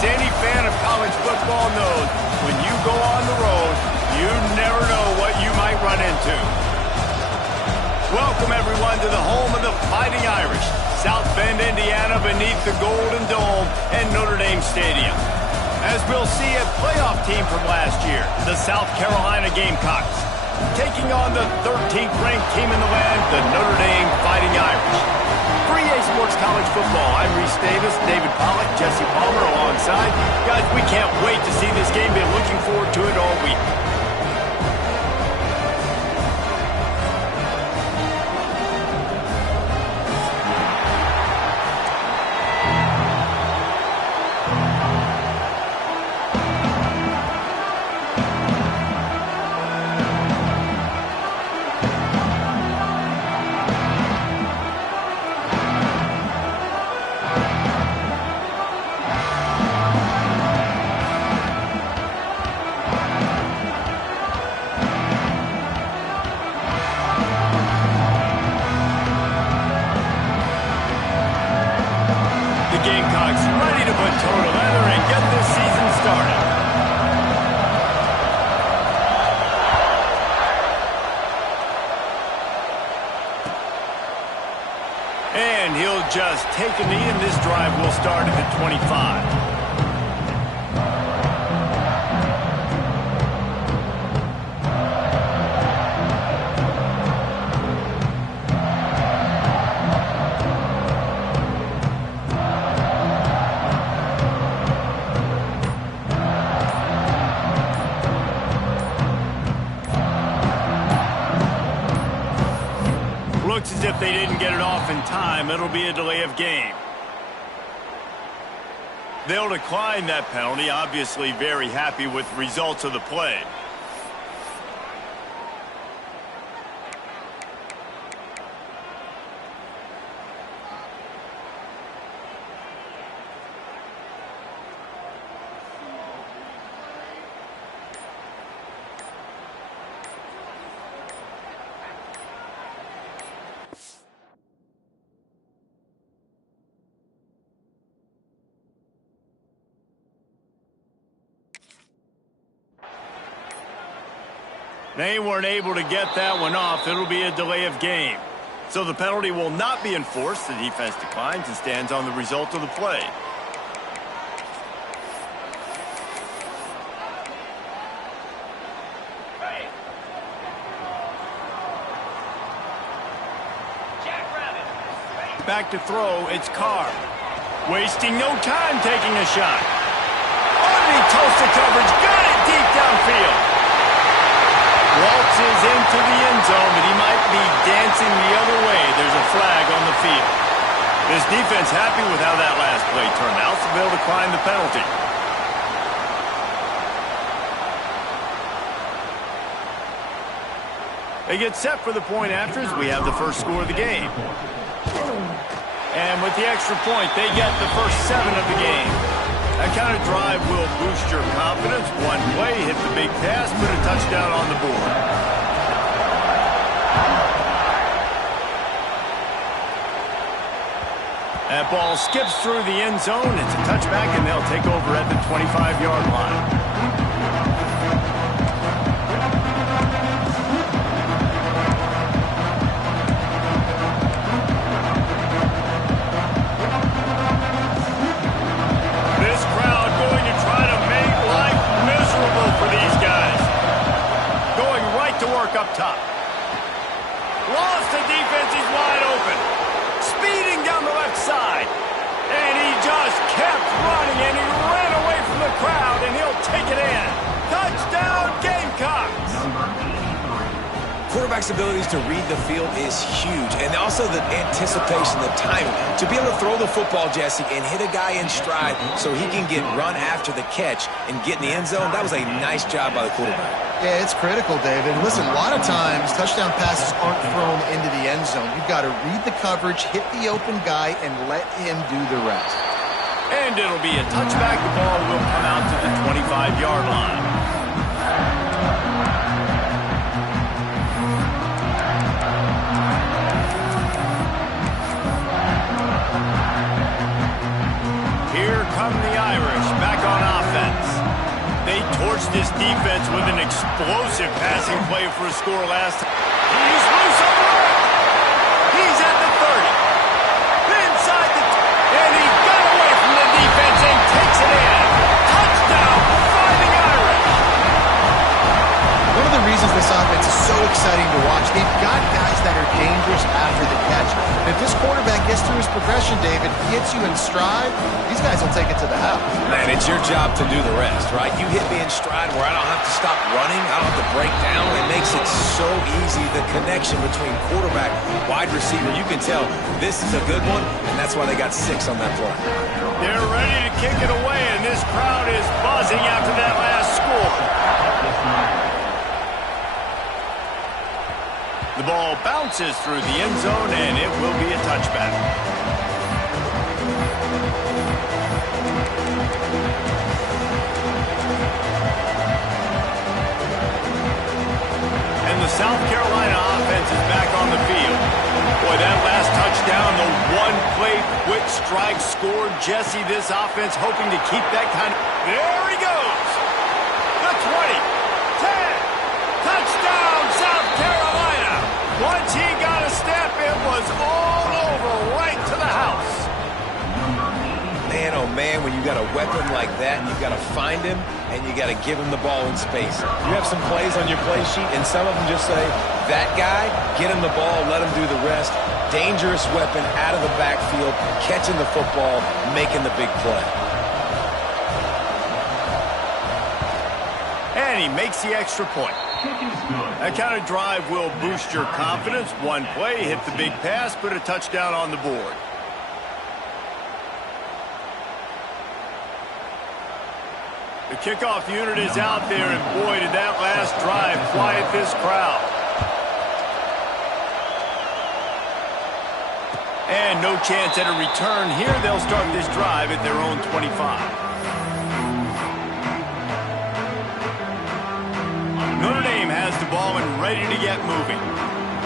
as any fan of college football knows, when you go on the road, you never know what you might run into. Welcome, everyone, to the home of the Fighting Irish, South Bend, Indiana, beneath the Golden Dome and Notre Dame Stadium. As we'll see, a playoff team from last year, the South Carolina Gamecocks, taking on the 13th ranked team in the land, the Notre Dame Fighting Irish. For EA Sports College Football, I'm Reese Davis, David Pollack, Jesse Palmer alongside. Guys, we can't wait to see this game. Been looking forward to it all week. Gamecocks ready to put toe to leather and get this season started. And he'll just take a knee, and this drive will start at the 25. Looks as if they didn't get it off in time. It'll be a delay of game. They'll decline that penalty, obviously very happy with the results of the play. They weren't able to get that one off. It'll be a delay of game. So the penalty will not be enforced. The defense declines and stands on the result of the play. Back to throw, it's Carr. Wasting no time taking a shot. Underneath toasted coverage, got it deep downfield. Waltzes into the end zone, but he might be dancing the other way. There's a flag on the field. This defense happy with how that last play turned out, so they'll decline the penalty. They get set for the point after as we have the first score of the game. And with the extra point, they get the first 7 of the game. That kind of drive will boost your confidence. One play, hit the big pass, put a touchdown on the board. That ball skips through the end zone. It's a touchback, and they'll take over at the 25-yard line. Up top. Lost the defense, he's wide open. Speeding down the left side. And he just kept running, and he ran away from the crowd, and he'll take it in. Touchdown, Gamecocks! Quarterback's abilities to read the field is huge, and also the anticipation, the timing. To be able to throw the football, Jesse, and hit a guy in stride so he can get run after the catch and get in the end zone, that was a nice job by the quarterback. Yeah, it's critical, David. Listen, a lot of times touchdown passes aren't thrown into the end zone. You've got to read the coverage, hit the open guy, and let him do the rest. And it'll be a touchback. The ball will come out to the 25-yard line. Here come the Irish back defense with an explosive passing play for a score last time. He's loose on the right. He's at the 30. Inside the... And he got away from the defense and takes it in. Touchdown, Fighting Irish. One of the reasons this offense is so exciting to watch, they've got guys that are dangerous after the catch. And if this quarterback gets through his progression, David, hits you in stride, these guys will take it to the house. Man, it's your job to do the rest, right? You hit me in stride where I don't have to stop running. I don't have to break down. It makes it so easy. The connection between quarterback, wide receiver, you can tell this is a good one, and that's why they got 6 on that play. They're ready to kick it away, and this crowd is buzzing after that last score. The ball bounces through the end zone, and it will be a touchback. And the South Carolina offense is back on the field. Boy, that last touchdown, the one-play quick strike scored. Jesse, this offense hoping to keep that kind of... There he goes! The 20, 10, touchdown, South Carolina! Once he got a step, it was all over, right to the house. Man, oh man, when you got a weapon like that, you got to find him, and you got to give him the ball in space. You have some plays on your play sheet, and some of them just say, that guy, get him the ball, let him do the rest. Dangerous weapon out of the backfield, catching the football, making the big play. And he makes the extra point. That kind of drive will boost your confidence. One play, hit the big pass, put a touchdown on the board. The kickoff unit is out there, and boy, did that last drive quiet this crowd. And no chance at a return here. They'll start this drive at their own 25. Notre Dame has the ball and ready to get moving.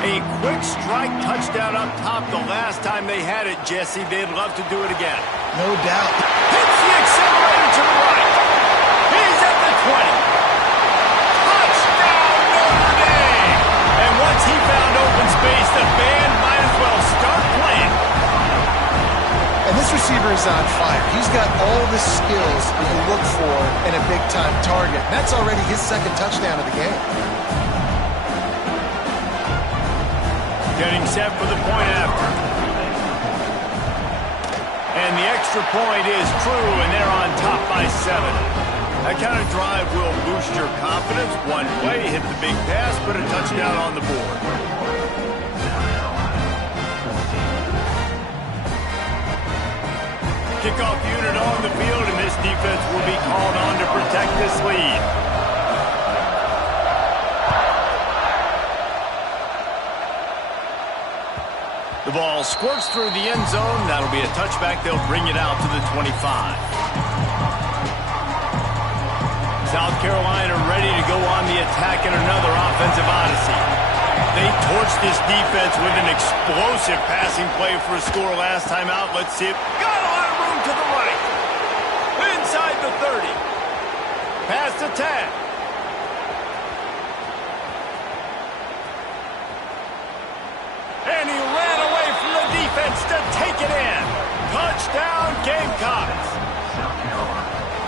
A quick strike touchdown up top the last time they had it, Jesse. They'd love to do it again. No doubt. Hits the accelerator to the right. He's at the 20. Touchdown, Notre Dame! And once he found open space, the band might as well start playing. And this receiver is on fire. He's got all the skills that you look for in a big-time target. And that's already his second touchdown of the game. Getting set for the point after. And the extra point is true, and they're on top by 7. That kind of drive will boost your confidence. One play, hit the big pass, put a touchdown on the board. Kickoff unit on the field, and this defense will be called on to protect this lead. The ball squirts through the end zone. That'll be a touchback. They'll bring it out to the 25. South Carolina ready to go on the attack in another offensive odyssey. They torched this defense with an explosive passing play for a score last time out. Let's see it. Got a lot of room to the right. Inside the 30. Past the 10. And he ran away from the defense to take it in. Touchdown, Gamecocks.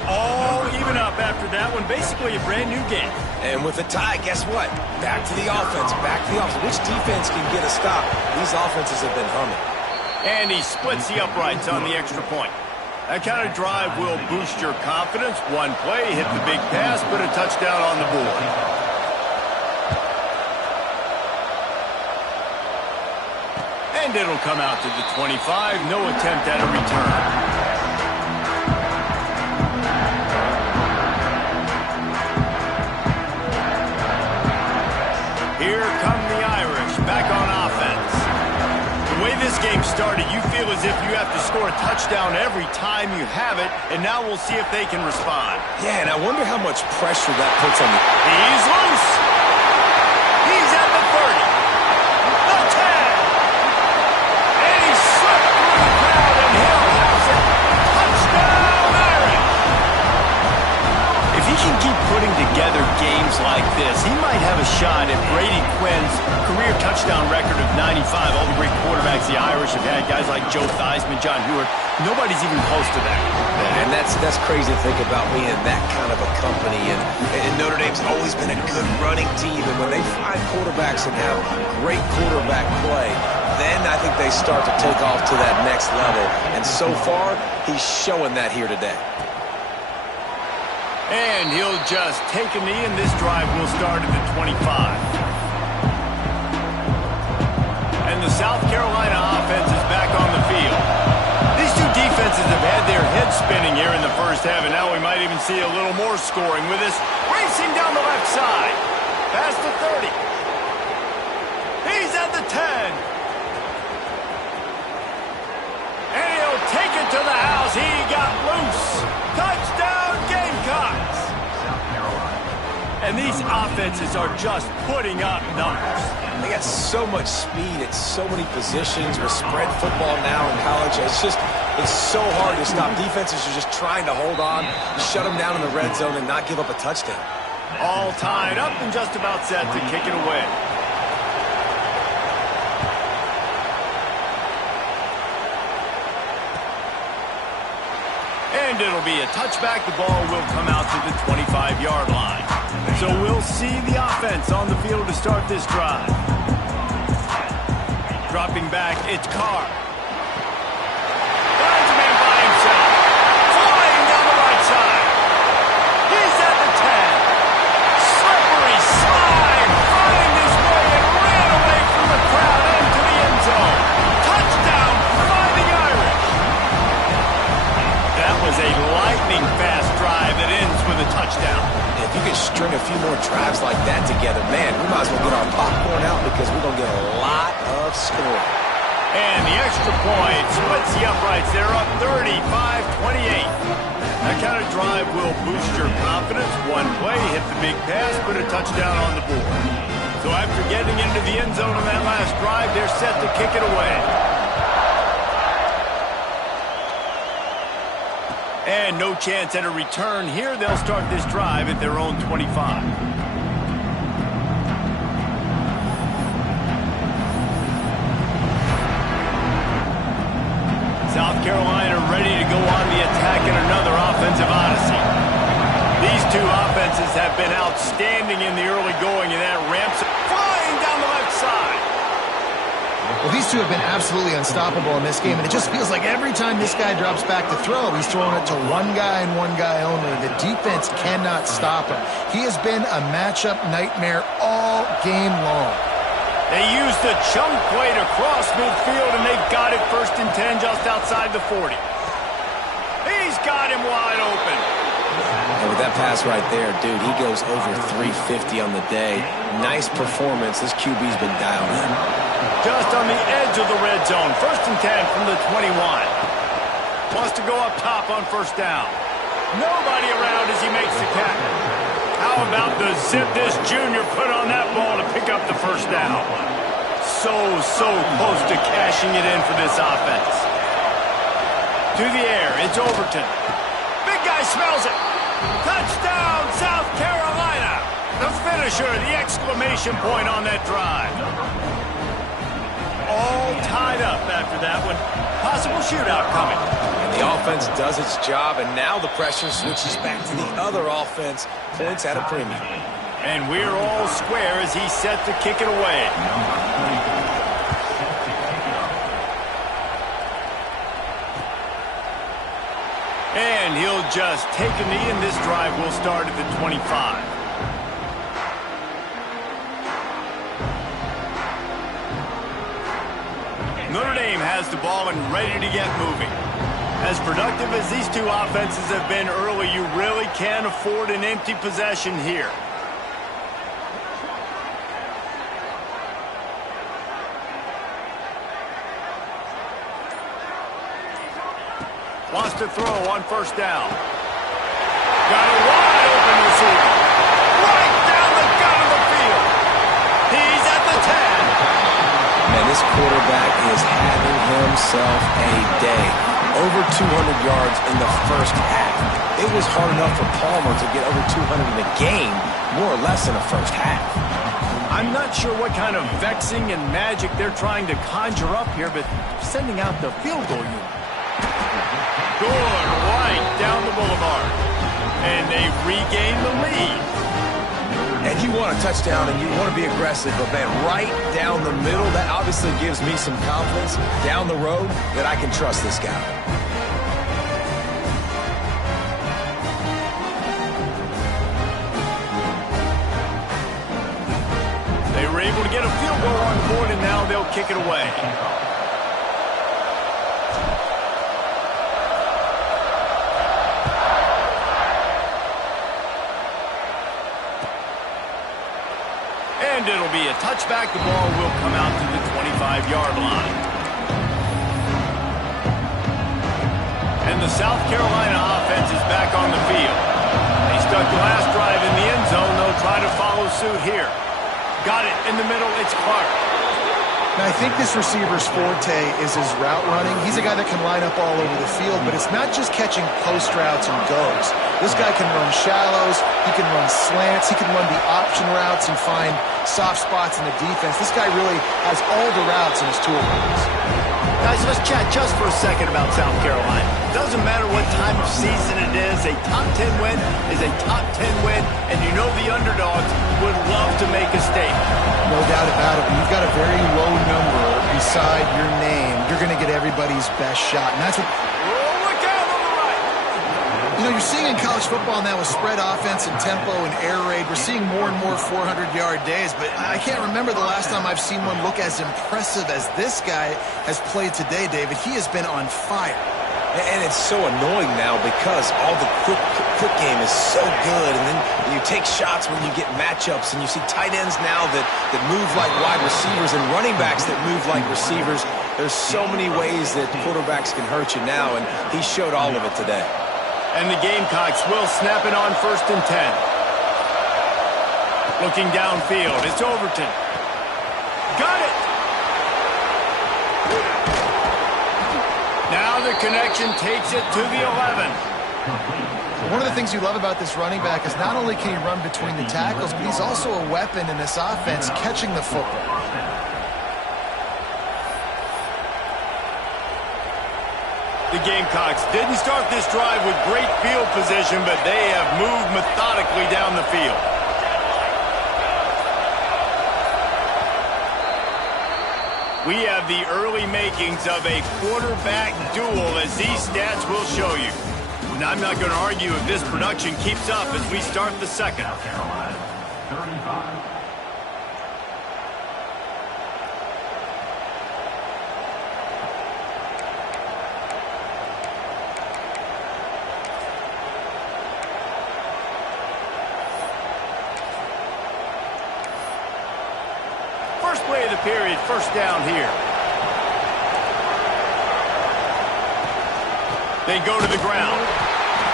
All even up after that one. Basically a brand new game. And with a tie, guess what? Back to the offense, back to the offense. Which defense can get a stop? These offenses have been humming. And he splits the uprights on the extra point. That kind of drive will boost your confidence. One play, hit the big pass, put a touchdown on the board. And it'll come out to the 25. No attempt at a return. Here come the Irish, back on offense. The way this game started, you feel as if you have to score a touchdown every time you have it, and now we'll see if they can respond. Yeah, and I wonder how much pressure that puts on the... He's loose. He's at the 30. The 10. And he slipped through the crowd, and he'll house it. Touchdown, Irish. If he can keep putting together games like this, he might have a shot at Brady Quinn's career touchdown record of 95. All the great quarterbacks the Irish have had, guys like Joe Theismann, John Hewitt, nobody's even close to that. And that's crazy to think about being in that kind of a company. And Notre Dame's always been a good running team. And when they find quarterbacks and have great quarterback play, then I think they start to take off to that next level. And so far, he's showing that here today. And he'll just take a knee, and this drive will start at the 25. And the South Carolina offense is back on the field. These two defenses have had their heads spinning here in the first half, and now we might even see a little more scoring with this racing down the left side. Past the 30. He's at the 10. And he'll take it to the house. He got loose. Touchdown, Gamecocks! And these offenses are just putting up numbers. They got so much speed at so many positions with spread football now in college. It's so hard to stop. Defenses are just trying to hold on, shut them down in the red zone, and not give up a touchdown. All tied up and just about set to kick it away. And it'll be a touchback. The ball will come out to the 25-yard line. So we'll see the offense on the field to start this drive. Dropping back, it's Carr. Finds a man by himself. Flying down the right side. He's at the 10. Slippery slide. Find his way and ran away from the crowd into the end zone. Touchdown, Fighting Irish. That was a lightning-fast drive that ends with a touchdown. If you could string a few more drives like that together, man, we might as well get our popcorn out because we're going to get a lot of scoring. And the extra point splits the uprights. They're up 35-28. That kind of drive will boost your confidence. One play, hit the big pass, put a touchdown on the board. So after getting into the end zone on that last drive, they're set to kick it away. And no chance at a return here. They'll start this drive at their own 25. South Carolina ready to go on the attack in another offensive odyssey. These two offenses have been outstanding in the early going, and that ramps up, flying down the left side. Well, these two have been absolutely unstoppable in this game, and it just feels like every time this guy drops back to throw, he's throwing it to one guy and one guy only. The defense cannot stop him. He has been a matchup nightmare all game long. They used the chunk play to cross midfield, and they've got it 1st and 10 just outside the 40. He's got him wide open. And with that pass right there, dude, he goes over 350 on the day. Nice performance. This QB's been dialed in. Just on the edge of the red zone. 1st and 10 from the 21. Wants to go up top on 1st down. Nobody around as he makes the catch. How about the zip this junior put on that ball to pick up the 1st down? So close to cashing it in for this offense. To the air, it's Overton. Big guy smells it. Touchdown, South Carolina. The finisher, the exclamation point on that drive. All tied up after that one. Possible shootout coming. And the offense does its job, and now the pressure switches back to the other offense. Points at a premium. And we're all square as he's set to kick it away. And he'll just take a knee, and this drive will start at the 25. Notre Dame has the ball and ready to get moving. As productive as these two offenses have been early, you really can't afford an empty possession here. Wants to throw on 1st down. Got a wide open receiver. Right down the gut of the field. He's at the 10. Man, this quarterback is having himself a day. over 200 yards in the first half. It was hard enough for Palmer to get over 200 in the game, more or less in the first half. I'm not sure what kind of vexing and magic they're trying to conjure up here, but sending out the field goal unit. Good, right down the boulevard. And they regain the lead. And you want a touchdown and you want to be aggressive, but man, right down the middle, that obviously gives me some confidence down the road that I can trust this guy. They were able to get a field goal on board, and now they'll kick it away. And it'll be a touchback. The ball will come out to the 25-yard line. And the South Carolina offense is back on the field. They stuck the last drive in the end zone. They'll try to follow suit here. Got it in the middle. It's Clark. Now, I think this receiver's forte is his route running. He's a guy that can line up all over the field, but it's not just catching post routes and goes. This guy can run shallows, he can run slants, he can run the option routes and find soft spots in the defense. This guy really has all the routes in his toolbox. Guys, let's chat just for a second about South Carolina. Doesn't matter what time of season it is, a top 10 win is a top 10 win, and you know the underdogs would love to make a statement. No doubt about it. When you've got a very low number beside your name, you're going to get everybody's best shot, and that's what... Look out on the right! You know, you're seeing in college football now with spread offense and tempo and air raid, we're seeing more and more 400-yard days, but I can't remember the last time I've seen one look as impressive as this guy has played today, David. He has been on fire. And it's so annoying now because all the quick game is so good, and then you take shots when you get matchups, and you see tight ends now that move like wide receivers and running backs that move like receivers. There's so many ways that quarterbacks can hurt you now, and he showed all of it today. And the Gamecocks will snap it on 1st and 10. Looking downfield, it's Overton. Got it! Now the connection takes it to the 11. One of the things you love about this running back is not only can he run between the tackles, but he's also a weapon in this offense catching the football. The Gamecocks didn't start this drive with great field position, but they have moved methodically down the field. We have the early makings of a quarterback duel, as these stats will show you. And I'm not going to argue if this production keeps up as we start the second. First play of the period, first down here. They go to the ground.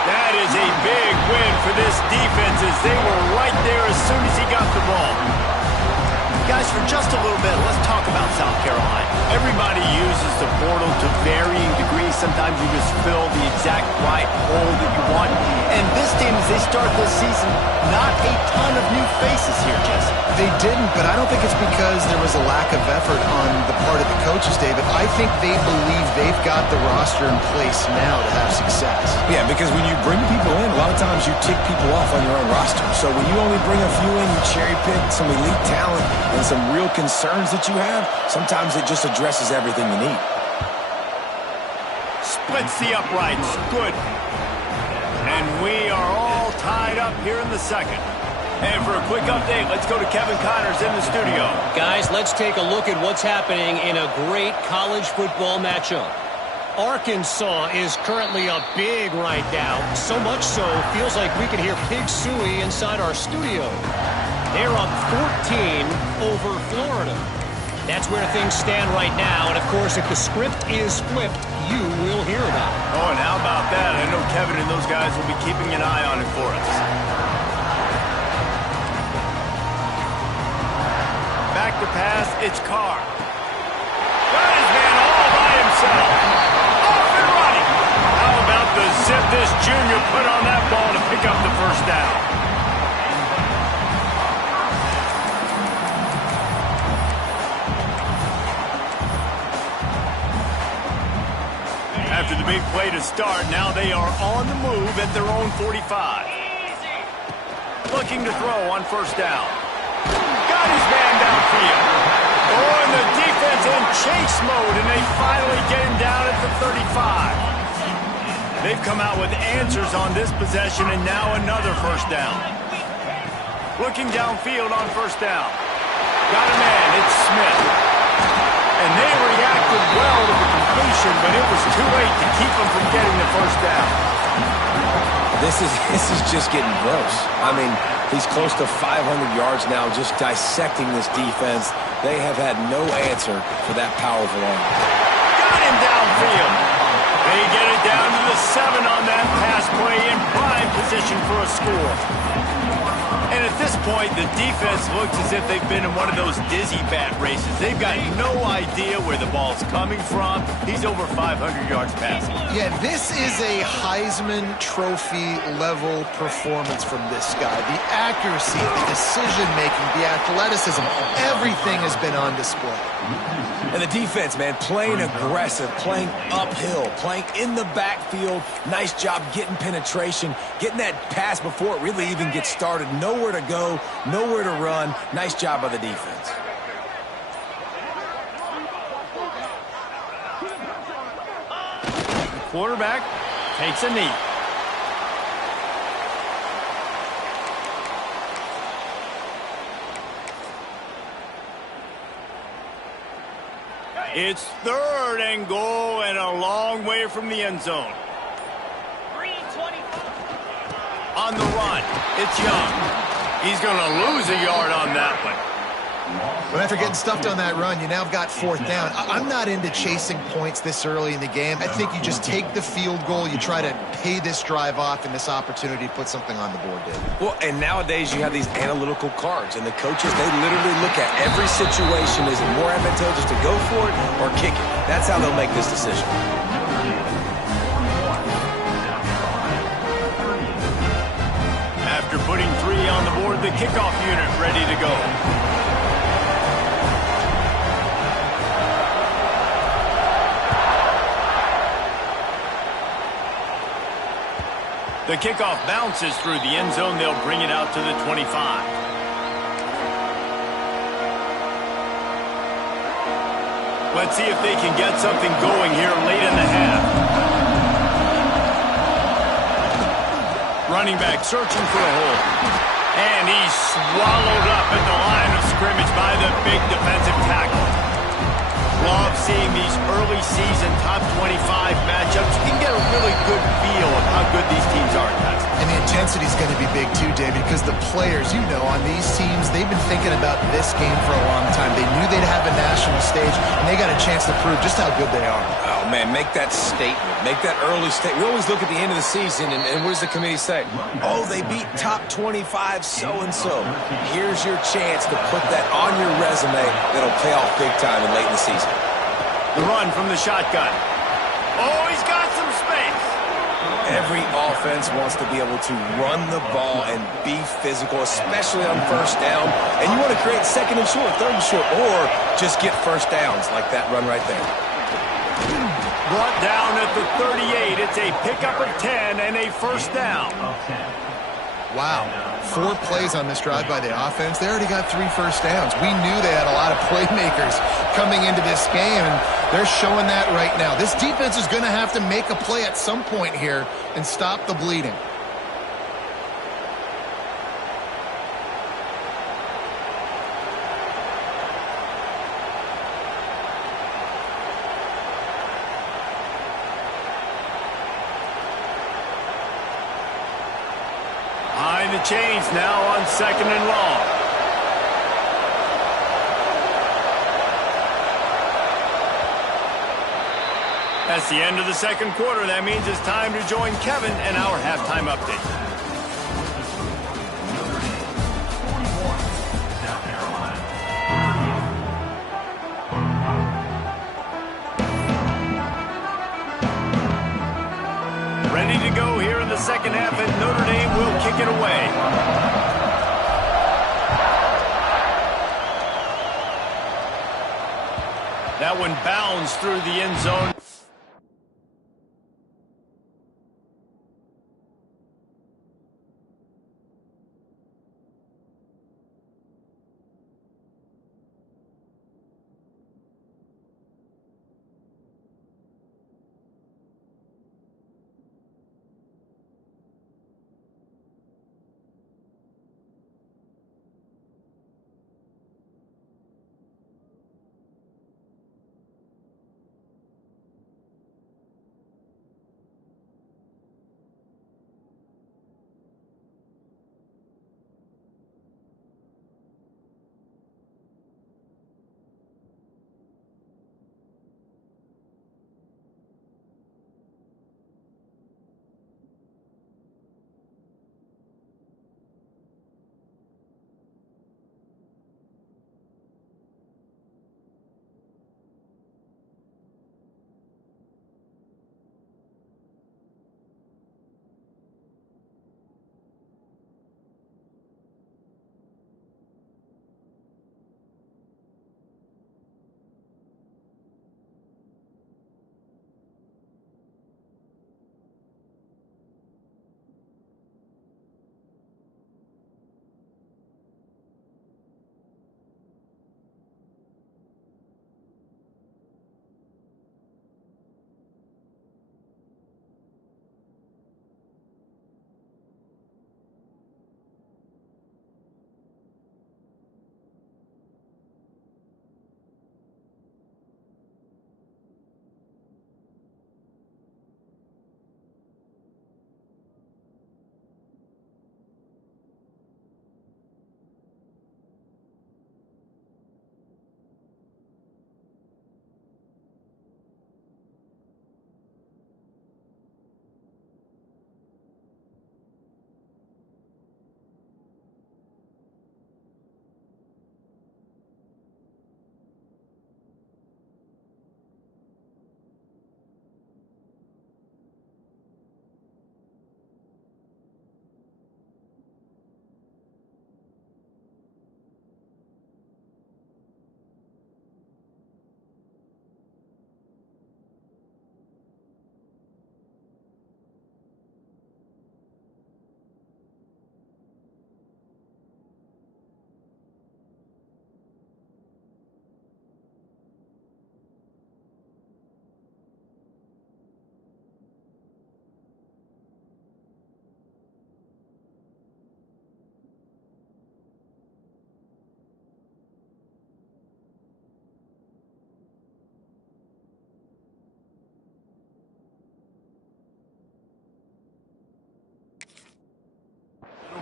That is a big win for this defense as they were right there as soon as he got the ball. Guys, for just a little bit, let's talk about South Carolina. Everybody uses the portal to varying degrees. Sometimes you just fill the exact right hole that you want. And this team, as they start this season, not a ton of new faces here, Jesse. They didn't, but I don't think it's because there was a lack of effort on the part of the coaches, David. I think they believe they've got the roster in place now to have success. Yeah, because when you bring people in, a lot of times you tick people off on your own roster. So when you only bring a few in, you cherry pick some elite talent and some real concerns that you have, sometimes it just addresses everything you need. Splits the uprights. Good. And we are all tied up here in the second. And for a quick update, let's go to Kevin Connors in the studio. Guys, let's take a look at what's happening in a great college football matchup. Arkansas is currently up big right now. So much so, feels like we can hear Pig Suey inside our studio. They're up 14 over Florida. That's where things stand right now. And, of course, if the script is flipped, you will hear about it. Oh, and how about that? I know Kevin and those guys will be keeping an eye on it for us. Back to pass, it's Carr. Got his man all by himself. Off and running. if this junior put on that ball to pick up the first down. After the big play to start, now they are on the move at their own 45. Looking to throw on first down. Got his man downfield. Oh, and the defense in chase mode, and they finally get him down at the 35. They've come out with answers on this possession, and now another first down. Looking downfield on first down. Got a man, it's Smith. And they reacted well to the completion, but it was too late to keep them from getting the first down. This is just getting gross. I mean, he's close to 500 yards now, just dissecting this defense. They have had no answer for that powerful arm. Got him downfield. They get it down to the 7 on that pass play in prime position for a score. And at this point, the defense looks as if they've been in one of those dizzy bat races. They've got no idea where the ball's coming from. He's over 500 yards passing. Yeah, this is a Heisman Trophy level performance from this guy. The accuracy, the decision-making, the athleticism, everything has been on display. And the defense, man, playing aggressive, playing uphill, playing in the backfield. Nice job getting penetration, getting that pass before it really even gets started. Nowhere to go, nowhere to run. Nice job by the defense. Quarterback takes a knee. It's 3rd and goal and a long way from the end zone. On the run, it's Young. He's going to lose a yard on that one. But after getting stuffed on that run, you now got 4th down. I'm not into chasing points this early in the game. I think you just take the field goal. You try to pay this drive off and this opportunity to put something on the board, David. Well, and nowadays you have these analytical cards, and the coaches, they literally look at every situation. Is it more advantageous to go for it or kick it? That's how they'll make this decision. After putting 3 on the board, the kickoff unit ready to go. The kickoff bounces through the end zone. They'll bring it out to the 25. Let's see if they can get something going here late in the half. Running back searching for a hole. And he's swallowed up at the line of scrimmage by the big defensive tackle. Love seeing these early season top 25 matchups. You can get a really good feel of how good these teams are, guys. And the intensity is going to be big too, David, because the players, you know, on these teams, they've been thinking about this game for a long time. They knew they'd have a national stage, and they got a chance to prove just how good they are. Oh, man, make that statement. Make that early statement. We always look at the end of the season, and what does the committee say? Oh, they beat top 25 so-and-so. Here's your chance to put that on your resume that'll pay off big time and late in the season. The run from the shotgun. Oh, he's got some space. Every offense wants to be able to run the ball and be physical, especially on first down. And you want to create 2nd and short, 3rd and short, or just get first downs like that run right there. Brought down at the 38. It's a pickup of 10 and a first down. Wow. 4 plays on this drive by the offense. They already got 3 first downs. We knew they had a lot of playmakers coming into this game, and they're showing that right now. This defense is going to have to make a play at some point here and stop the bleeding. Behind the chains now on 2nd and long. That's the end of the 2nd quarter. That means it's time to join Kevin and our halftime update. Ready to go That one bounds through the end zone.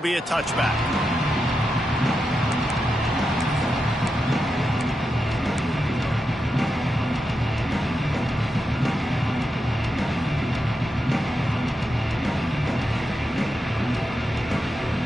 It'll be a touchback.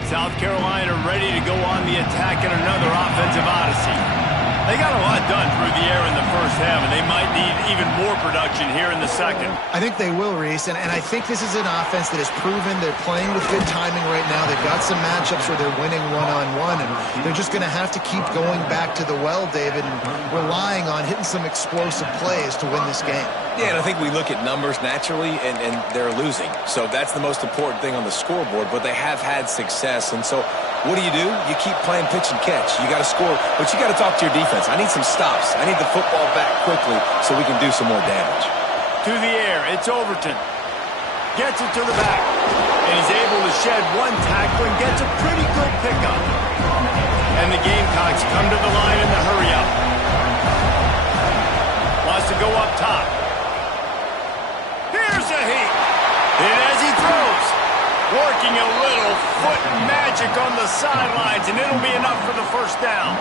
South Carolina ready to go on the attack in another offensive odyssey. They got a lot done through the air in the first half, and they might need even more production here in the second. I think they will, Reese, and I think this is an offense that has proven they're playing with good timing right now. They've got some matchups where they're winning one-on-one, and they're just going to have to keep going back to the well, David, and relying on hitting some explosive plays to win this game. Yeah, and I think we look at numbers naturally, and they're losing. So that's the most important thing on the scoreboard, but they have had success. And so what do? You keep playing pitch and catch. You got to score, but you got to talk to your defense. I need some stops. I need the football back quickly so we can do some more damage. To the air, it's Overton. Gets it to the back. And he's able to shed one tackle and gets a pretty good pickup. And the Gamecocks come to the line in the hurry-up. Wants to go up top. Here's a heat. And as he throws, working a little foot magic on the sidelines, and it'll be enough for the first down.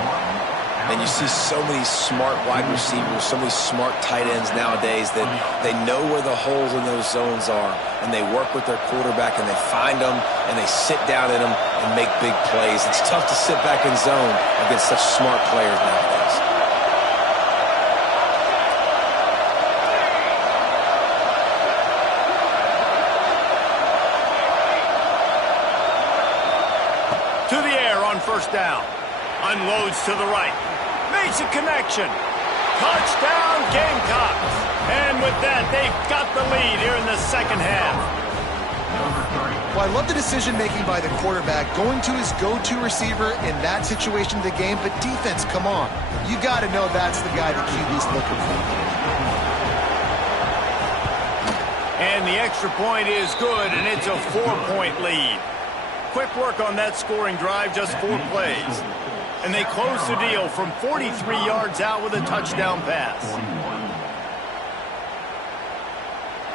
And you see so many smart wide receivers, so many smart tight ends nowadays that they know where the holes in those zones are, and they work with their quarterback, and they find them, and they sit down in them and make big plays. It's tough to sit back in zone against such smart players nowadays. To the air on first down. Unloads to the right. Makes a connection. Touchdown, Gamecocks. And with that, they've got the lead here in the second half. Well, I love the decision-making by the quarterback, going to his go-to receiver in that situation of the game. But defense, come on. You got to know that's the guy the QB's looking for. And the extra point is good, and it's a 4-point lead. Quick work on that scoring drive, just 4 plays. And they close the deal from 43 yards out with a touchdown pass.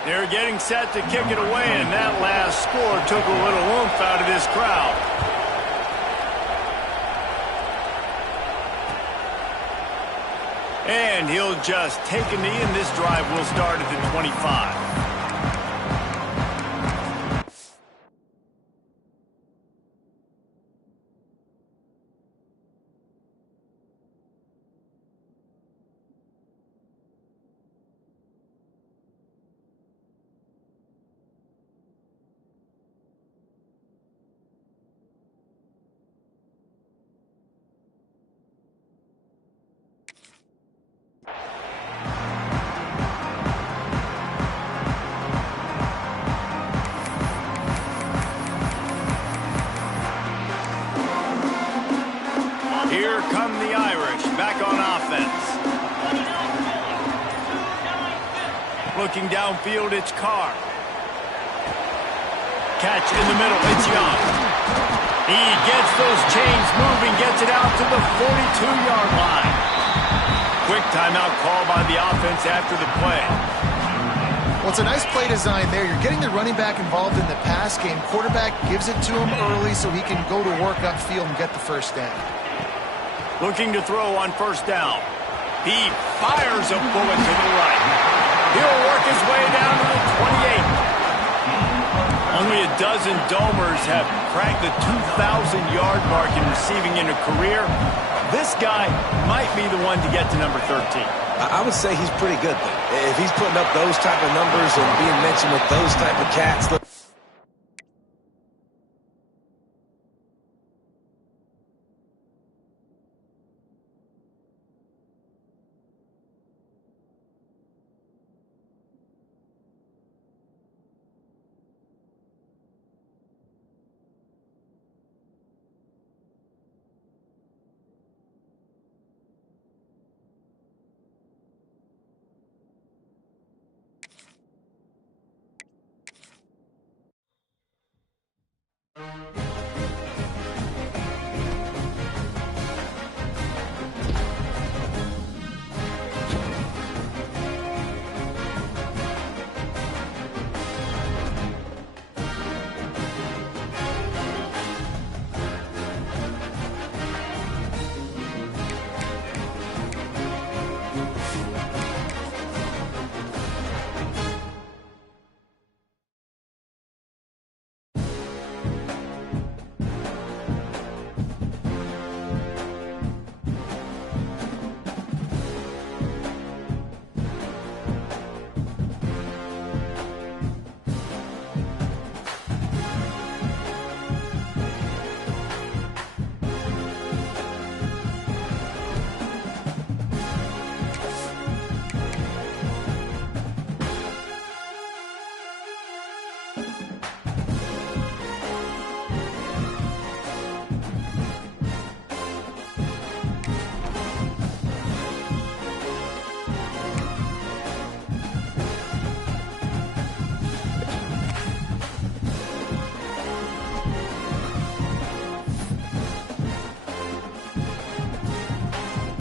They're getting set to kick it away, and that last score took a little oomph out of this crowd. And he'll just take a knee, and this drive will start at the 25. Here come the Irish, back on offense. Looking downfield, it's Carr. Catch in the middle, it's Young. He gets those chains moving, gets it out to the 42-yard line. Quick timeout call by the offense after the play. Well, it's a nice play design there. You're getting the running back involved in the pass game. Quarterback gives it to him early so he can go to work upfield and get the first down. Looking to throw on first down. He fires a bullet to the right. He'll work his way down to the 28. Only a dozen Domers have cracked the 2,000-yard mark in receiving in a career. This guy might be the one to get to number 13. I would say he's pretty good, though. If he's putting up those type of numbers and being mentioned with those type of cats, look,